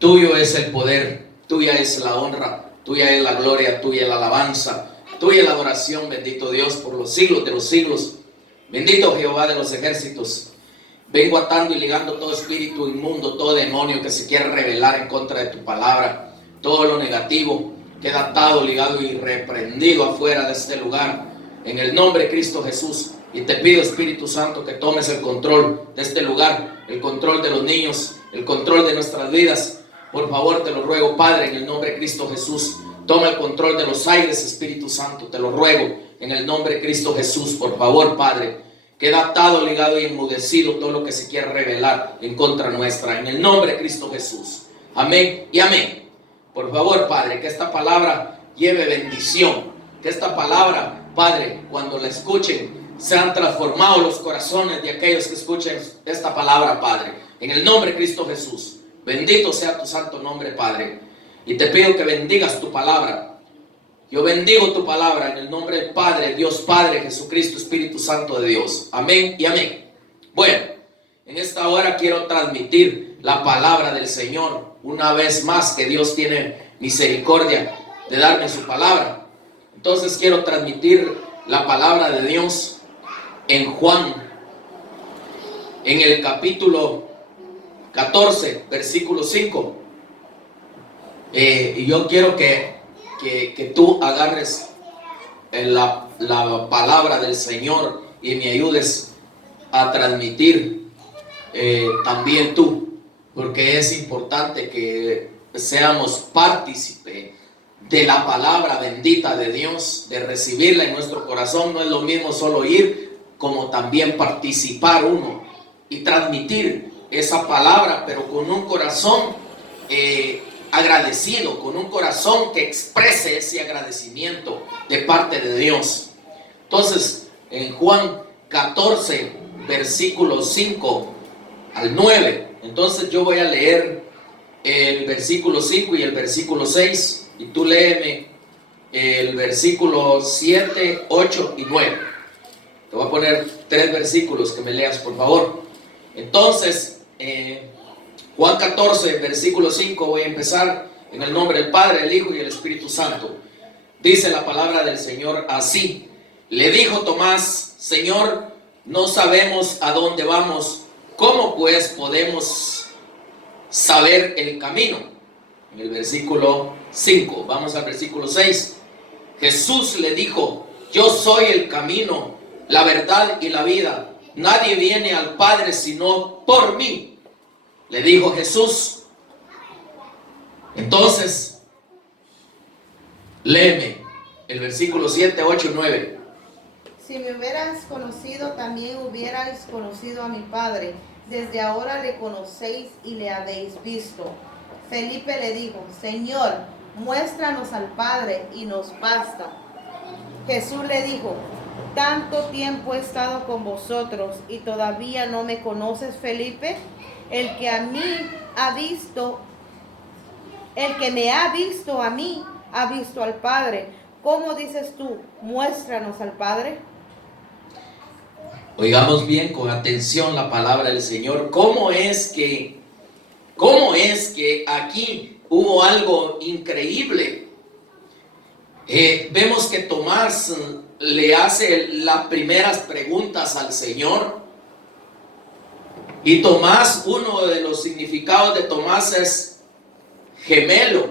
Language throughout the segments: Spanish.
Tuyo es el poder, tuya es la honra, tuya es la gloria, tuya es la alabanza, tuya es la adoración, bendito Dios, por los siglos de los siglos. Bendito Jehová de los ejércitos. Vengo atando y ligando todo espíritu inmundo, todo demonio que se quiera rebelar en contra de tu palabra. Todo lo negativo queda atado, ligado y reprendido afuera de este lugar, en el nombre de Cristo Jesús. Y te pido, Espíritu Santo, que tomes el control de este lugar, el control de los niños, el control de nuestras vidas. Por favor, te lo ruego, Padre, en el nombre de Cristo Jesús. Toma el control de los aires, Espíritu Santo, te lo ruego, en el nombre de Cristo Jesús. Por favor, Padre, queda atado, ligado y enmudecido todo lo que se quiera revelar en contra nuestra, en el nombre de Cristo Jesús. Amén y amén. Por favor, Padre, que esta palabra lleve bendición, que esta palabra, Padre, cuando la escuchen, sean transformados los corazones de aquellos que escuchen esta palabra, Padre, en el nombre de Cristo Jesús. Bendito sea tu santo nombre, Padre, y te pido que bendigas tu palabra. Yo bendigo tu palabra en el nombre del Padre, Dios Padre, Jesucristo, Espíritu Santo de Dios. Amén y amén. Bueno, en esta hora quiero transmitir la palabra del Señor. Una vez más que Dios tiene misericordia de darme su palabra. Entonces quiero transmitir la palabra de Dios en Juan, en el capítulo 14, versículo 5. Y yo quiero que tú agarres la palabra del Señor y me ayudes a transmitir también tú, porque es importante que seamos partícipe de la palabra bendita de Dios, de recibirla en nuestro corazón. No es lo mismo solo oír, como también participar uno y transmitir esa palabra, pero con un corazón agradecido, con un corazón que exprese ese agradecimiento de parte de Dios. Entonces, en Juan 14, versículos 5 al 9, entonces yo voy a leer el versículo 5 y el versículo 6, y tú léeme el versículo 7, 8 y 9. Te voy a poner 3 versículos que me leas, por favor. Entonces, Juan 14, versículo 5, voy a empezar en el nombre del Padre, el Hijo y el Espíritu Santo. Dice la palabra del Señor así: le dijo Tomás, Señor, no sabemos a dónde vamos, ¿cómo pues podemos saber el camino? En el versículo 5, vamos al versículo 6. Jesús le dijo, yo soy el camino, la verdad y la vida. Nadie viene al Padre sino por mí. Le dijo Jesús. Entonces, léeme el versículo 7, 8 y 9. Si me hubieras conocido, también hubierais conocido a mi Padre. Desde ahora le conocéis y le habéis visto. Felipe le dijo, Señor, muéstranos al Padre y nos basta. Jesús le dijo, tanto tiempo he estado con vosotros y todavía no me conoces, Felipe. El que me ha visto a mí, ha visto al Padre. ¿Cómo dices tú, muéstranos al Padre? Oigamos bien con atención la palabra del Señor. ¿Cómo es que aquí hubo algo increíble? Vemos que Tomás le hace las primeras preguntas al Señor. Y Tomás, uno de los significados de Tomás es gemelo.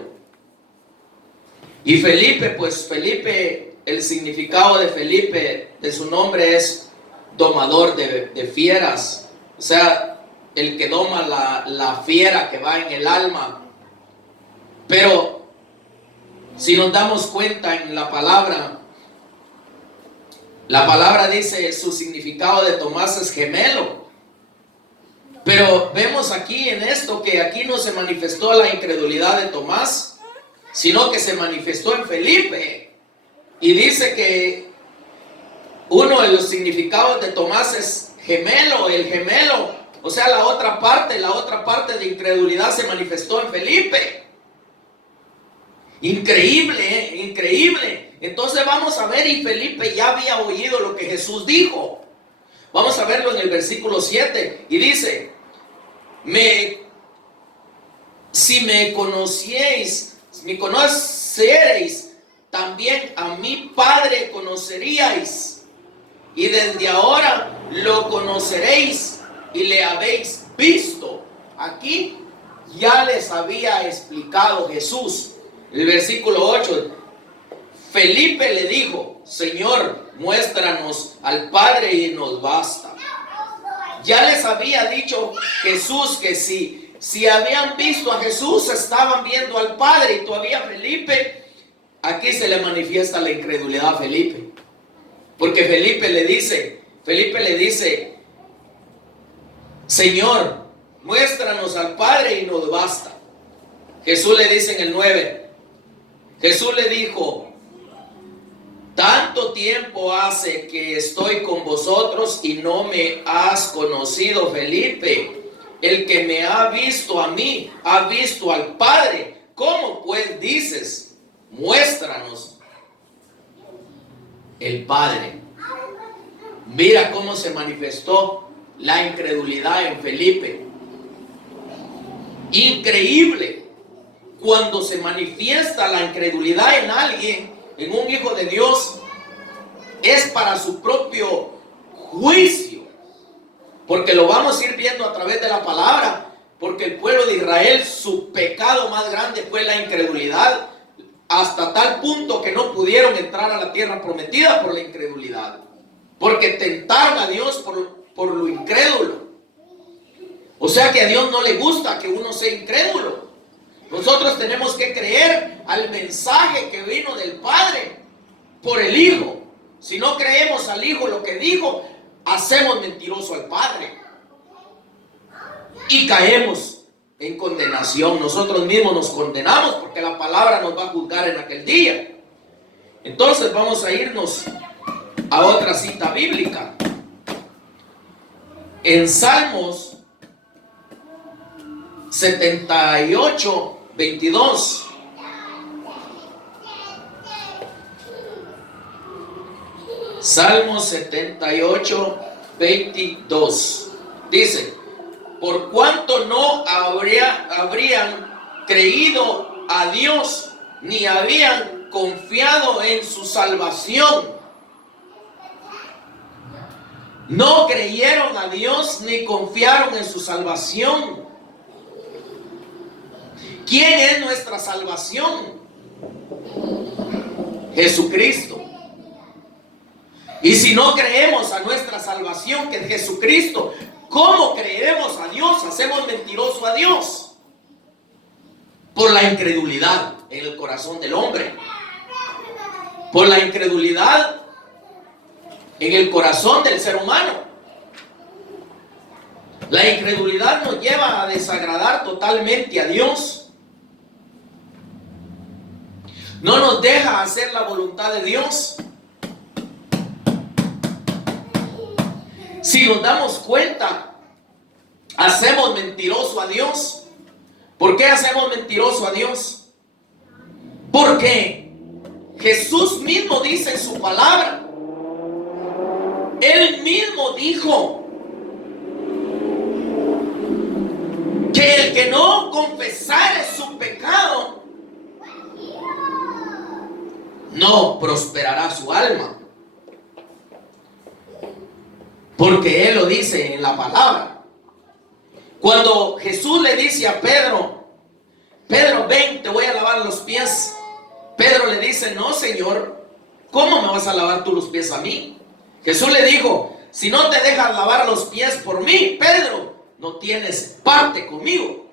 Y Felipe, pues Felipe, el significado de Felipe, de su nombre es domador de fieras. O sea, el que doma la fiera que va en el alma. Pero si nos damos cuenta en la palabra dice su significado de Tomás es gemelo. Pero vemos aquí en esto que aquí no se manifestó la incredulidad de Tomás, sino que se manifestó en Felipe. Y dice que uno de los significados de Tomás es gemelo, el gemelo. O sea, la otra parte de incredulidad se manifestó en Felipe. Increíble, increíble. Entonces vamos a ver, y Felipe ya había oído lo que Jesús dijo. Vamos a verlo en el versículo 7 y dice, si me conocierais, también a mi Padre conoceríais, y desde ahora lo conoceréis y le habéis visto. Aquí ya les había explicado Jesús. El versículo 8, Felipe le dijo: Señor, muéstranos al Padre y nos basta. Ya les había dicho Jesús que si habían visto a Jesús, estaban viendo al Padre. Y todavía Felipe, aquí se le manifiesta la incredulidad a Felipe. Porque Felipe le dice, Señor, muéstranos al Padre y nos basta. Jesús le dice en el 9, Jesús le dijo: tanto tiempo hace que estoy con vosotros y no me has conocido, Felipe. El que me ha visto a mí, ha visto al Padre. ¿Cómo pues dices, muéstranos el Padre? Mira cómo se manifestó la incredulidad en Felipe. Increíble. Cuando se manifiesta la incredulidad en alguien, en un hijo de Dios, es para su propio juicio, porque lo vamos a ir viendo a través de la palabra. Porque el pueblo de Israel, su pecado más grande fue la incredulidad, hasta tal punto que no pudieron entrar a la tierra prometida por la incredulidad, porque tentaron a Dios por lo incrédulo. O sea que a Dios no le gusta que uno sea incrédulo. Nosotros tenemos que creer al mensaje que vino del Padre por el Hijo. Si no creemos al Hijo lo que dijo, hacemos mentiroso al Padre y caemos en condenación. Nosotros mismos nos condenamos porque la palabra nos va a juzgar en aquel día. Entonces vamos a irnos a otra cita bíblica. En Salmos 78, 22. Salmos 78, 22. Dice: por cuanto no habrían creído a Dios, ni habían confiado en su salvación. No creyeron a Dios ni confiaron en su salvación. ¿Quién es nuestra salvación? Jesucristo. Y si no creemos a nuestra salvación, que es Jesucristo, ¿cómo creeremos a Dios? Hacemos mentiroso a Dios por la incredulidad en el corazón del hombre, por la incredulidad en el corazón del ser humano. La incredulidad nos lleva a desagradar totalmente a Dios. No nos deja hacer la voluntad de Dios. Si nos damos cuenta, hacemos mentiroso a Dios. ¿Por qué hacemos mentiroso a Dios? Porque Jesús mismo dice en su palabra, Él mismo dijo que el que no confesare su pecado, no prosperará su alma. Porque Él lo dice en la palabra. Cuando Jesús le dice a Pedro, Pedro, ven, te voy a lavar los pies. Pedro le dice, no, Señor, ¿cómo me vas a lavar tú los pies a mí? Jesús le dijo, si no te dejas lavar los pies por mí, Pedro, no tienes parte conmigo.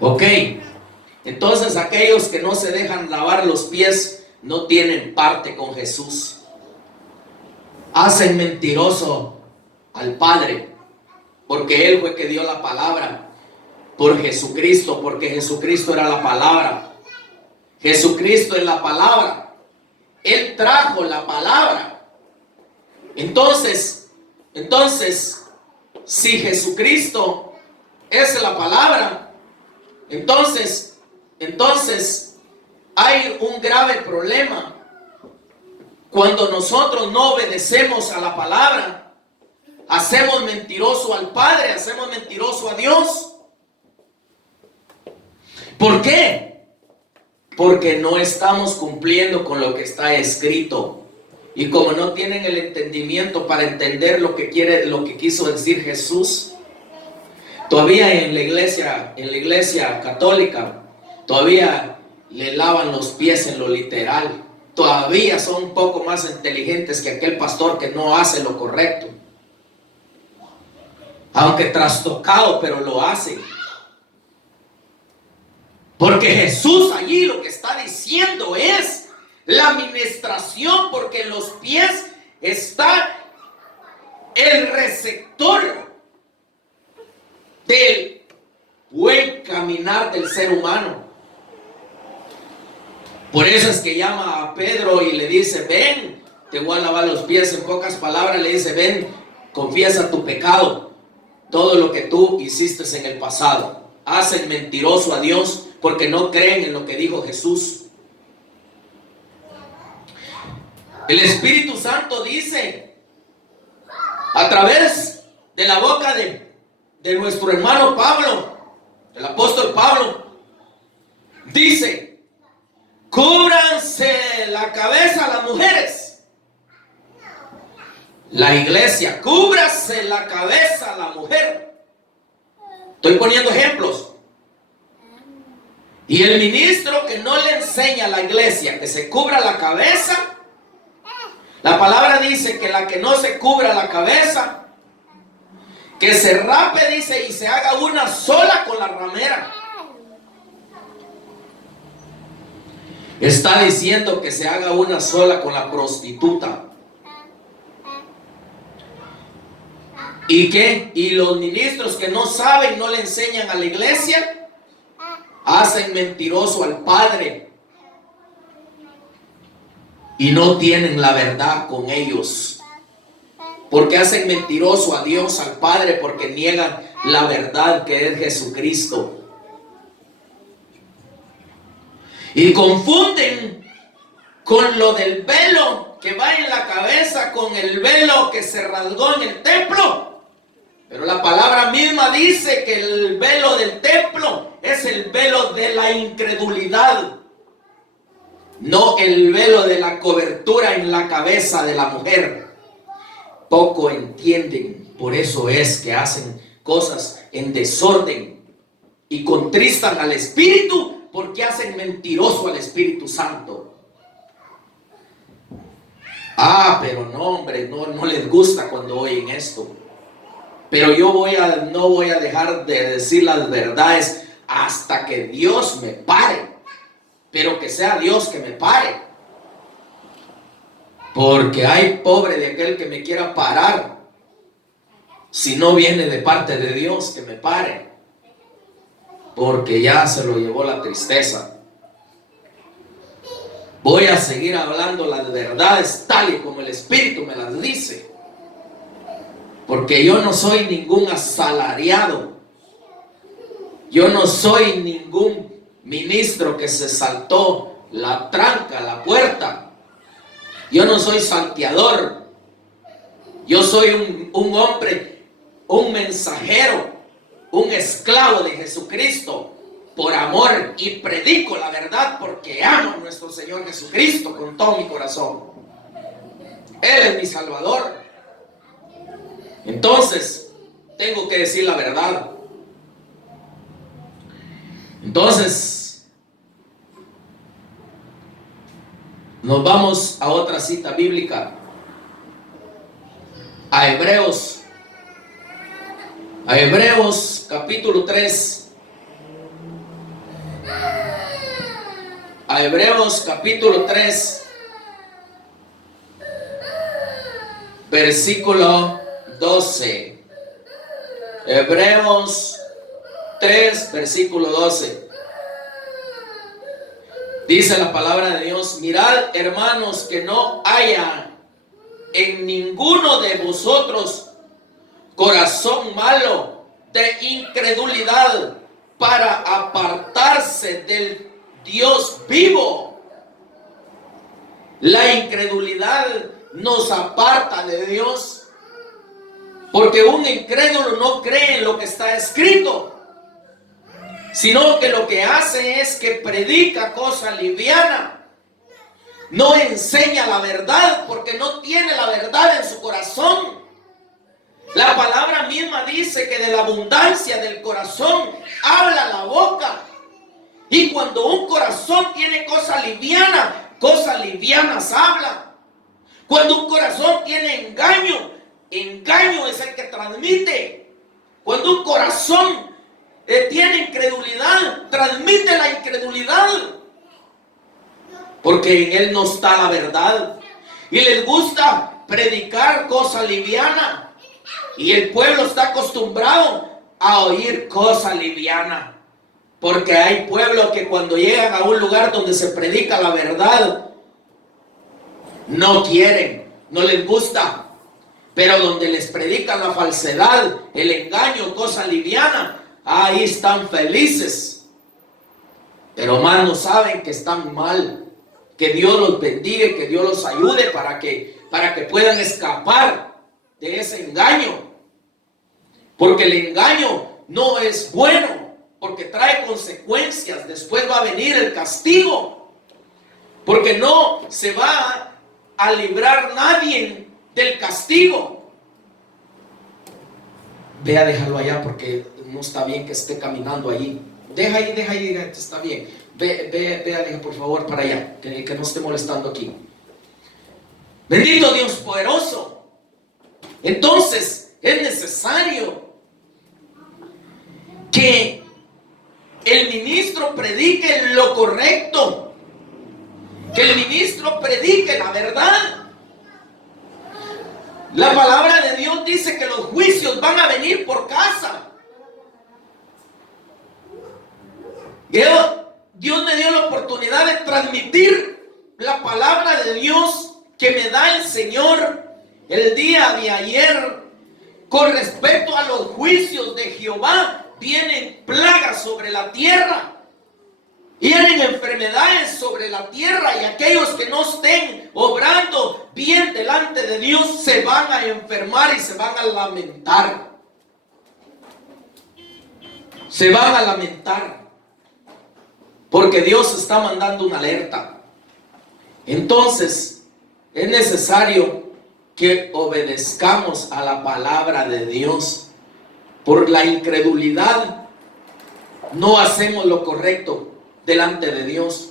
Ok, entonces aquellos que no se dejan lavar los pies no tienen parte con Jesús. Hacen mentiroso al Padre, porque Él fue que dio la palabra por Jesucristo, porque Jesucristo era la palabra. Jesucristo es la palabra. Él trajo la palabra. Entonces, si Jesucristo es la palabra, entonces hay un grave problema. Cuando nosotros no obedecemos a la palabra, hacemos mentiroso al Padre, hacemos mentiroso a Dios. ¿Por qué? Porque no estamos cumpliendo con lo que está escrito. Y como no tienen el entendimiento para entender lo que quiso decir Jesús, todavía en la iglesia católica, todavía le lavan los pies en lo literal. Todavía son un poco más inteligentes que aquel pastor que no hace lo correcto. Aunque trastocado, pero lo hace. Porque Jesús allí lo que está diciendo es la administración, porque en los pies está el receptor del buen caminar del ser humano. Por eso es que llama a Pedro y le dice: ven, te voy a lavar los pies. En pocas palabras le dice: ven, confiesa tu pecado, todo lo que tú hiciste en el pasado. Hacen mentiroso a Dios porque no creen en lo que dijo Jesús. El Espíritu Santo dice a través de la boca de nuestro hermano Pablo, el apóstol Pablo, dice: cúbranse la cabeza las mujeres. La iglesia, cúbrase la cabeza la mujer. Estoy poniendo ejemplos. Y el ministro que no le enseña a la iglesia que se cubra la cabeza, la palabra dice que la que no se cubra la cabeza, que se rape, dice, y se haga una sola con la ramera. Está diciendo que se haga una sola con la prostituta. ¿Y qué? Y los ministros que no saben, no le enseñan a la iglesia, hacen mentiroso al Padre. Y no tienen la verdad con ellos. Porque hacen mentiroso a Dios, al Padre, porque niegan la verdad que es Jesucristo. Y confunden con lo del velo que va en la cabeza con el velo que se rasgó en el templo. Pero la palabra misma dice que el velo del templo es el velo de la incredulidad, no el velo de la cobertura en la cabeza de la mujer. Poco entienden, por eso es que hacen cosas en desorden y contristan al Espíritu, porque hacen mentiroso al Espíritu Santo. Pero no, hombre, no les gusta cuando oyen esto. Pero yo no voy a dejar de decir las verdades hasta que Dios me pare. Pero que sea Dios que me pare. Porque hay pobre de aquel que me quiera parar, si no viene de parte de Dios que me pare. Porque ya se lo llevó la tristeza. Voy a seguir hablando las verdades tal y como el Espíritu me las dice. Porque yo no soy ningún asalariado. Yo no soy ningún ministro que se saltó la tranca, la puerta. Yo no soy salteador. Yo soy un hombre, un mensajero, un esclavo de Jesucristo por amor, y predico la verdad porque amo a nuestro Señor Jesucristo con todo mi corazón. Él es mi Salvador. Entonces, tengo que decir la verdad. Entonces, nos vamos a otra cita bíblica. A Hebreos capítulo 3. A Hebreos capítulo 3, versículo 12. Hebreos 3, versículo 12. Dice la palabra de Dios: mirad, hermanos, que no haya en ninguno de vosotros corazón malo de incredulidad para apartarse del Dios vivo. La incredulidad nos aparta de Dios, porque un incrédulo no cree en lo que está escrito. sino que lo que hace es que predica cosa liviana. No enseña la verdad porque no tiene la verdad en su corazón. La palabra misma dice que de la abundancia del corazón habla la boca. Y cuando un corazón tiene cosas livianas habla. Cuando un corazón tiene engaño, engaño es el que transmite. Cuando un corazón tiene incredulidad, transmite la incredulidad. Porque en él no está la verdad. Y les gusta predicar cosas livianas. Y el pueblo está acostumbrado a oír cosas livianas. Porque hay pueblos que cuando llegan a un lugar donde se predica la verdad, no quieren, no les gusta. Pero donde les predican la falsedad, el engaño, cosas livianas, ahí están felices. Pero más no saben que están mal. Que Dios los bendiga, que Dios los ayude para que puedan escapar de ese engaño. Porque el engaño no es bueno, porque trae consecuencias. Después va a venir el castigo, porque no se va a librar nadie del castigo. Ve a dejarlo allá porque no está bien que esté caminando allí. Deja ahí, está bien. Ve a dejar por favor para allá, que no esté molestando aquí. Bendito Dios poderoso. Entonces es necesario que el ministro predique lo correcto, que el ministro predique la verdad. La palabra de Dios dice que los juicios van a venir por casa. Dios me dio la oportunidad de transmitir la palabra de Dios que me da el Señor el día de ayer con respecto a los juicios de Jehová. Vienen plagas sobre la tierra, vienen enfermedades sobre la tierra, y aquellos que no estén obrando bien delante de Dios se van a enfermar y se van a lamentar. Se van a lamentar porque Dios está mandando una alerta. Entonces es necesario que obedezcamos a la palabra de Dios. Por la incredulidad no hacemos lo correcto delante de Dios.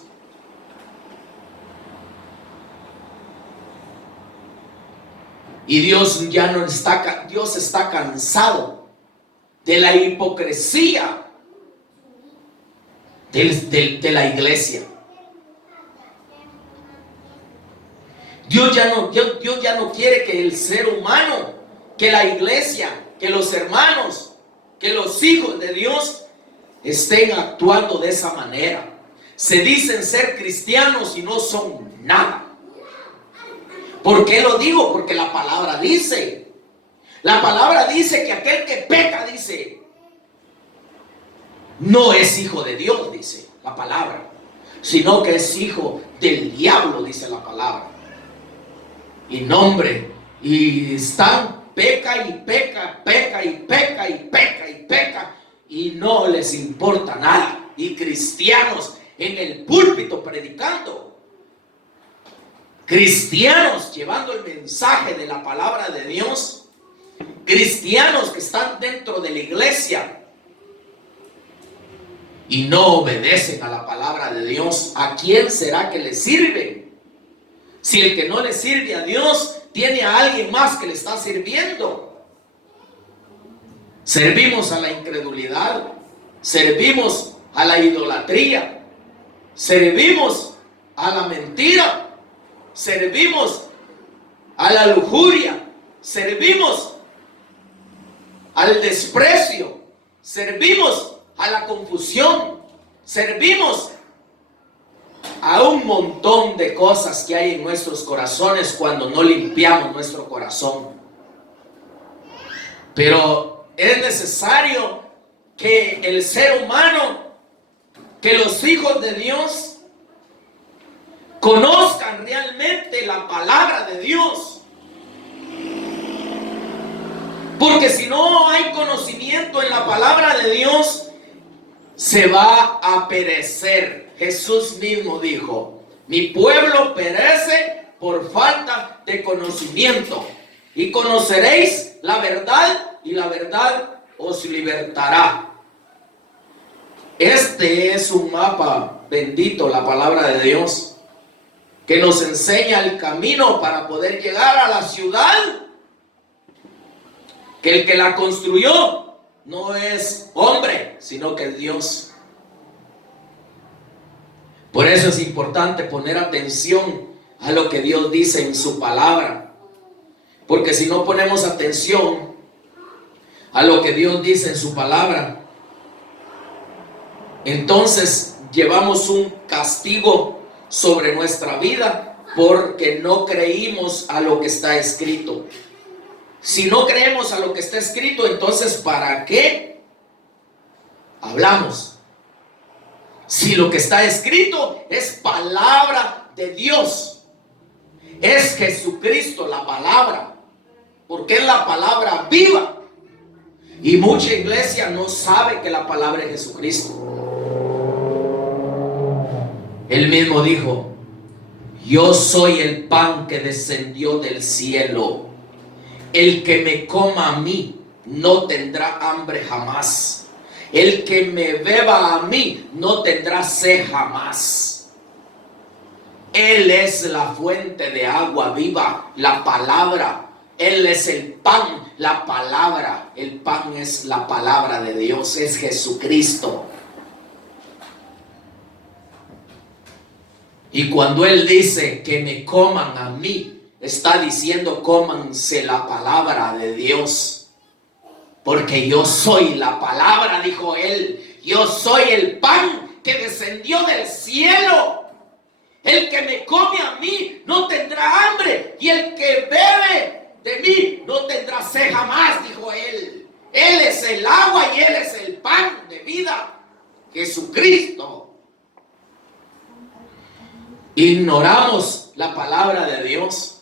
Y Dios está cansado de la hipocresía de la iglesia. Dios ya no quiere que el ser humano, que la iglesia, que los hermanos, que los hijos de Dios estén actuando de esa manera. Se dicen ser cristianos y no son nada. ¿Por qué lo digo? Porque la palabra dice que aquel que peca, dice, no es hijo de Dios, dice la palabra, sino que es hijo del diablo, dice la palabra. Y nombre, y están peca y peca, y no les importa nada. Y cristianos en el púlpito predicando, cristianos llevando el mensaje de la palabra de Dios, cristianos que están dentro de la iglesia y no obedecen a la palabra de Dios. ¿A quién será que le sirven? Si el que no le sirve a Dios tiene a alguien más que le está sirviendo. Servimos a la incredulidad, servimos a la idolatría, servimos a la mentira, servimos a la lujuria, servimos al desprecio, servimos a la confusión, servimos a un montón de cosas que hay en nuestros corazones cuando no limpiamos nuestro corazón. Pero es necesario que el ser humano, que los hijos de Dios conozcan realmente la palabra de Dios. Porque si no hay conocimiento en la palabra de Dios, se va a perecer. Jesús mismo dijo: mi pueblo perece por falta de conocimiento. Y conoceréis la verdad, y la verdad os libertará. Este es un mapa bendito, la palabra de Dios, que nos enseña el camino para poder llegar a la ciudad. Que el que la construyó no es hombre, sino que es Dios. Por eso es importante poner atención a lo que Dios dice en su palabra. Porque si no ponemos atención a lo que Dios dice en su palabra, entonces llevamos un castigo sobre nuestra vida porque no creímos a lo que está escrito. Si no creemos a lo que está escrito, entonces ¿para qué hablamos? Si lo que está escrito es palabra de Dios, es Jesucristo la palabra, porque es la palabra viva. Y mucha iglesia no sabe que la palabra es Jesucristo. Él mismo dijo: yo soy el pan que descendió del cielo. El que me coma a mí no tendrá hambre jamás. El que me beba a mí no tendrá sed jamás. Él es la fuente de agua viva, la palabra. Él es el pan, la palabra. El pan es la palabra de Dios, es Jesucristo. Y cuando Él dice que me coman a mí, está diciendo: cómanse la palabra de Dios. Porque yo soy la palabra, dijo Él. Yo soy el pan que descendió del cielo. El que me come a mí no tendrá hambre, y el que bebe de mí no tendrá sed jamás, dijo Él. Él es el agua y Él es el pan de vida, Jesucristo. Ignoramos la palabra de Dios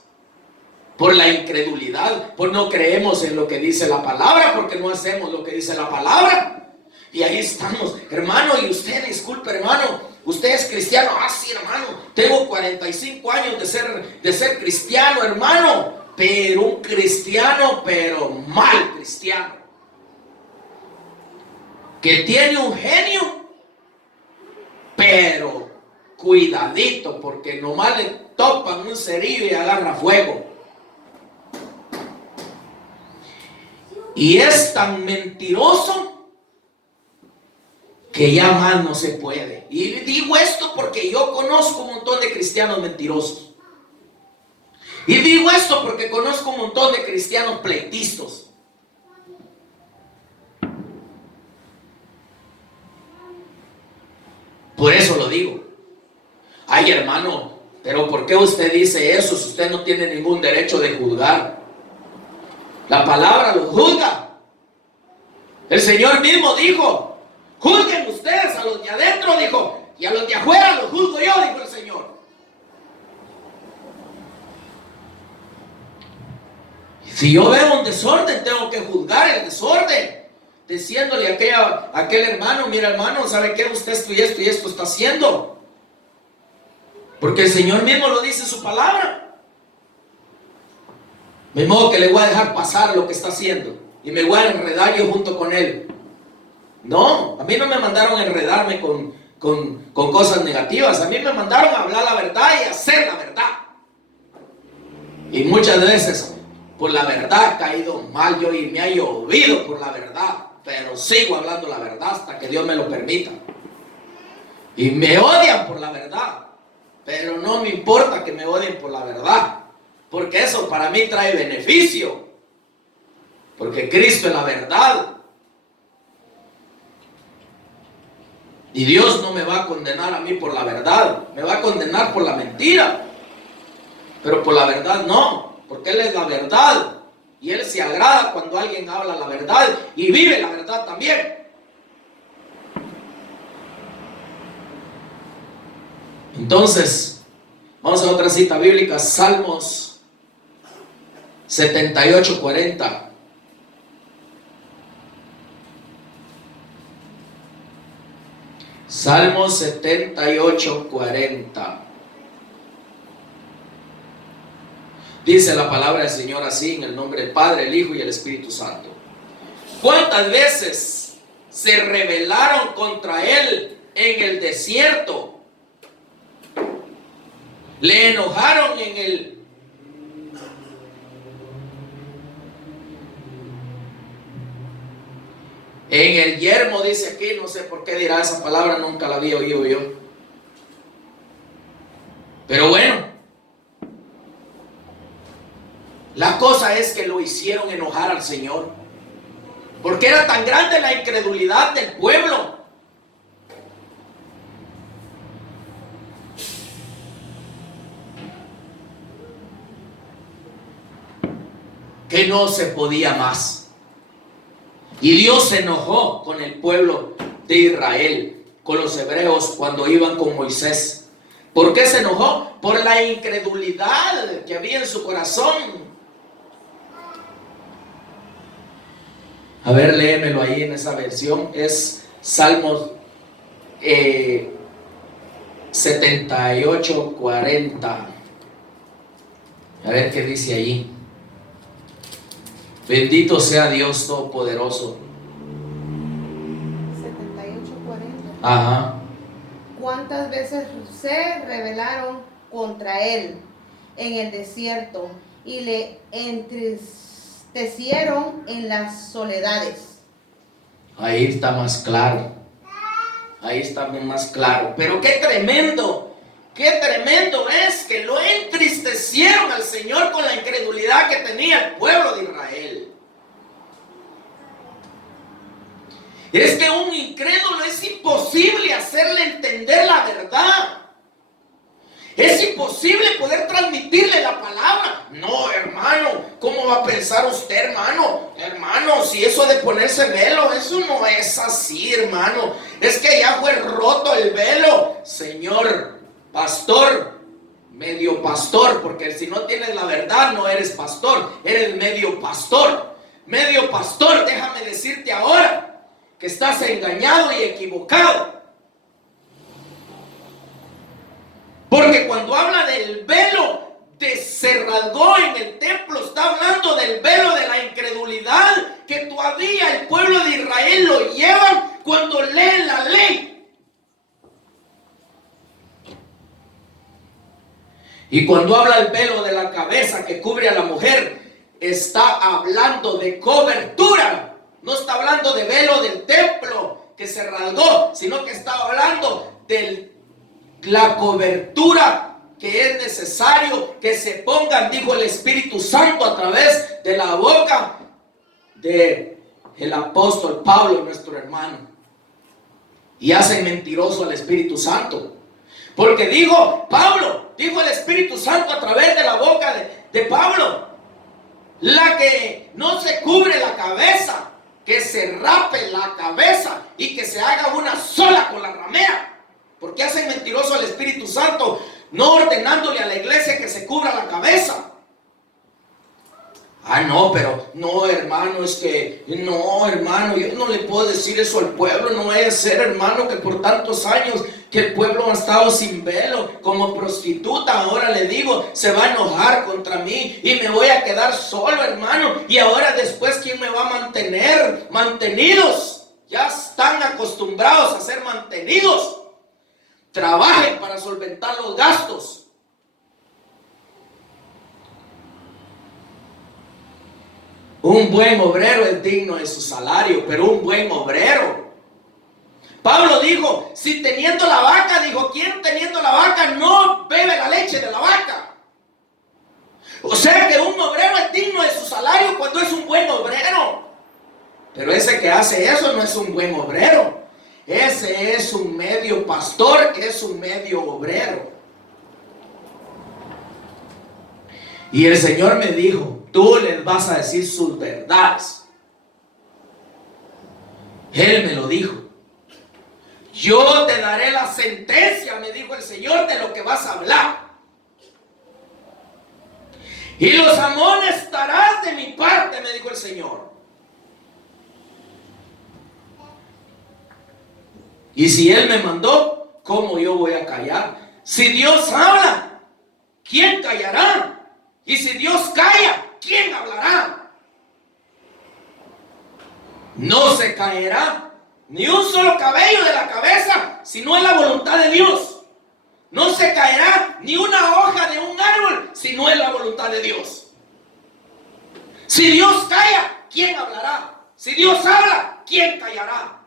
por la incredulidad, por no creemos en lo que dice la palabra, porque no hacemos lo que dice la palabra. Y ahí estamos, hermano. Y usted, disculpe, hermano, usted es cristiano. Ah, sí, hermano, tengo 45 años de ser cristiano, hermano. Pero un cristiano, pero mal cristiano, que tiene un genio, pero cuidadito, porque nomás le topan un cerillo y agarra fuego. Y es tan mentiroso que ya más no se puede. Y digo esto porque yo conozco un montón de cristianos mentirosos. Y digo esto porque conozco un montón de cristianos pleitistas. Por eso lo digo. Ay, hermano, pero ¿por qué usted dice eso si usted no tiene ningún derecho de juzgar? La palabra lo juzga. El Señor mismo dijo: juzguen ustedes a los de adentro, dijo, y a los de afuera los juzgo yo, dijo el Señor. Si yo veo un desorden, tengo que juzgar el desorden, diciéndole a aquel hermano: mira, hermano, ¿sabe qué? Usted esto y esto está haciendo. Porque el Señor mismo lo dice en su palabra. De modo que le voy a dejar pasar lo que está haciendo y me voy a enredar yo junto con él. No, a mí no me mandaron a enredarme con cosas negativas. A mí me mandaron a hablar la verdad y a hacer la verdad. Y muchas veces por la verdad he caído mal yo y me ha llovido por la verdad, pero sigo hablando la verdad hasta que Dios me lo permita. Y me odian por la verdad, pero no me importa que me odien por la verdad, porque eso para mí trae beneficio, porque Cristo es la verdad. Y Dios no me va a condenar a mí por la verdad, me va a condenar por la mentira, pero por la verdad no, porque Él es la verdad. Y Él se agrada cuando alguien habla la verdad y vive la verdad también. Entonces, vamos a otra cita bíblica, Salmos 78:40. Salmo 78, 40. Dice la palabra del Señor así, en el nombre del Padre, el Hijo y el Espíritu Santo. ¿Cuántas veces se rebelaron contra Él en el desierto? Le enojaron en el yermo, dice aquí, no sé por qué dirá esa palabra, nunca la había oído yo. Pero bueno, la cosa es que lo hicieron enojar al Señor, porque era tan grande la incredulidad del pueblo. Que no se podía más. Y Dios se enojó con el pueblo de Israel, con los hebreos cuando iban con Moisés. ¿Por qué se enojó? Por la incredulidad que había en su corazón. A ver, léemelo ahí en esa versión. Es Salmos 78, 40. A ver qué dice ahí. Bendito sea Dios Todopoderoso. 78, 40. Ajá. ¿Cuántas veces se rebelaron contra Él en el desierto y le entristecieron en las soledades? Ahí está más claro. Ahí está más claro. Pero qué tremendo es que lo entristecieron al Señor con la incredulidad que tenía el pueblo de Israel. Es que un incrédulo es imposible hacerle entender la verdad. Es imposible poder transmitirle la palabra. No, hermano, ¿cómo va a pensar usted, hermano? Hermano, si eso de ponerse velo, eso no es así, hermano. Es que ya fue roto el velo. Señor pastor, medio pastor, porque si no tienes la verdad no eres pastor, eres medio pastor. Medio pastor, déjame decirte ahora que estás engañado y equivocado. Porque cuando habla del velo que se rasgó en el templo, está hablando del velo de la incredulidad que todavía el pueblo de Israel lo lleva cuando leen la ley. Y cuando habla el velo de la cabeza que cubre a la mujer, está hablando de cobertura. No está hablando de velo del templo que se rasgó, sino que está hablando de la cobertura que es necesario que se pongan, dijo el Espíritu Santo a través de la boca de el apóstol Pablo, nuestro hermano. Y hacen mentiroso al Espíritu Santo. Porque dijo el Espíritu Santo a través de la boca de Pablo, la que no se cubre la cabeza, que se rape la cabeza y que se haga una sola con la ramera. Porque hacen mentiroso al Espíritu Santo, no ordenándole a la iglesia que se cubra la cabeza. Ah, no, pero no, hermano, es que no, hermano, yo no le puedo decir eso al pueblo. No vaya a ser, hermano, que por tantos años que el pueblo ha estado sin velo, como prostituta, ahora le digo, se va a enojar contra mí y me voy a quedar solo, hermano. Y ahora después, ¿quién me va a mantener? Mantenidos, ya están acostumbrados a ser mantenidos. Trabajen para solventar los gastos. Un buen obrero es digno de su salario, pero un buen obrero. Pablo dijo, si teniendo la vaca, dijo, ¿quién teniendo la vaca no bebe la leche de la vaca? O sea que un obrero es digno de su salario cuando es un buen obrero. Pero ese que hace eso no es un buen obrero. Ese es un medio pastor, que es un medio obrero. Y el Señor me dijo, tú les vas a decir sus verdades. Él me lo dijo. Yo te daré la sentencia, me dijo el Señor, de lo que vas a hablar. Y los amonestarás de mi parte, me dijo el Señor. Y si Él me mandó, ¿cómo yo voy a callar? Si Dios habla, ¿quién callará? Y si Dios calla, ¿quién hablará? No se caerá ni un solo cabello de la cabeza, si no es la voluntad de Dios. No se caerá ni una hoja de un árbol, si no es la voluntad de Dios. Si Dios calla, ¿quién hablará? Si Dios habla, ¿quién callará?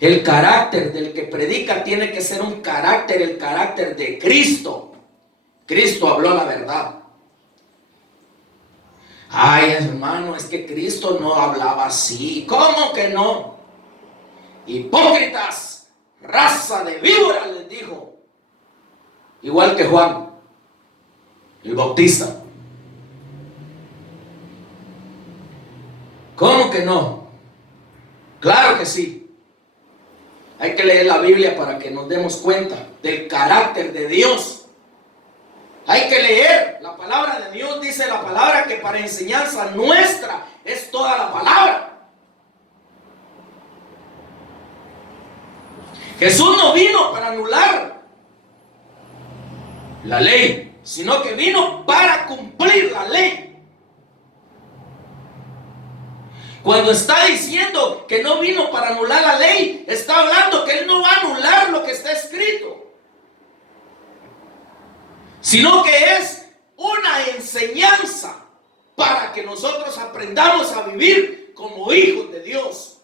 El carácter del que predica tiene que ser un carácter, el carácter de Cristo. Cristo habló la verdad. Ay, hermano, es que Cristo no hablaba así. ¿Cómo que no? Hipócritas, raza de víboras, les dijo. Igual que Juan, el Bautista. ¿Cómo que no? Claro que sí. Hay que leer la Biblia para que nos demos cuenta del carácter de Dios. Hay que leer la palabra de Dios. Dice la palabra que para enseñanza nuestra es toda la palabra. Jesús no vino para anular la ley, sino que vino para cumplir la ley. Cuando está diciendo que no vino para anular la ley, está hablando que Él no va a anular lo que está escrito, sino que es una enseñanza para que nosotros aprendamos a vivir como hijos de Dios.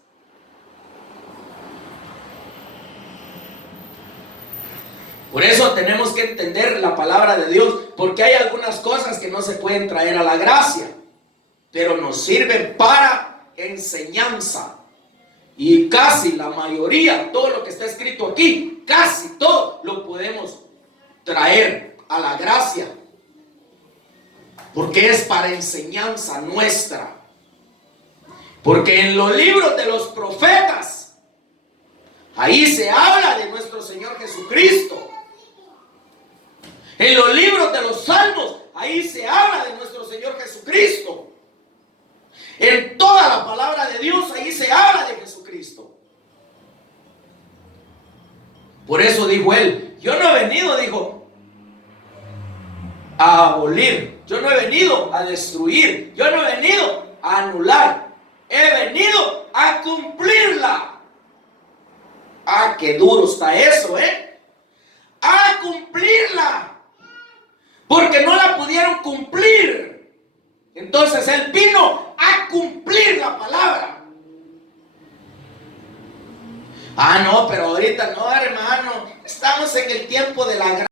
Por eso tenemos que entender la palabra de Dios, porque hay algunas cosas que no se pueden traer a la gracia, pero nos sirven para enseñanza. Y casi la mayoría, todo lo que está escrito aquí, casi todo lo podemos traer a la gracia, porque es para enseñanza nuestra. Porque en los libros de los profetas, ahí se habla de nuestro Señor Jesucristo. En los libros de los salmos, ahí se habla de nuestro Señor Jesucristo. En toda la palabra de Dios, ahí se habla de Jesucristo. Por eso dijo Él, yo no he venido, dijo, a abolir. Yo no he venido a destruir. Yo no he venido a anular. He venido a cumplirla. Ah, qué duro está eso, a cumplirla. Porque no la pudieron cumplir. Entonces Él vino a cumplir la palabra. Ah, no, pero ahorita no, hermano. Estamos en el tiempo de la gracia.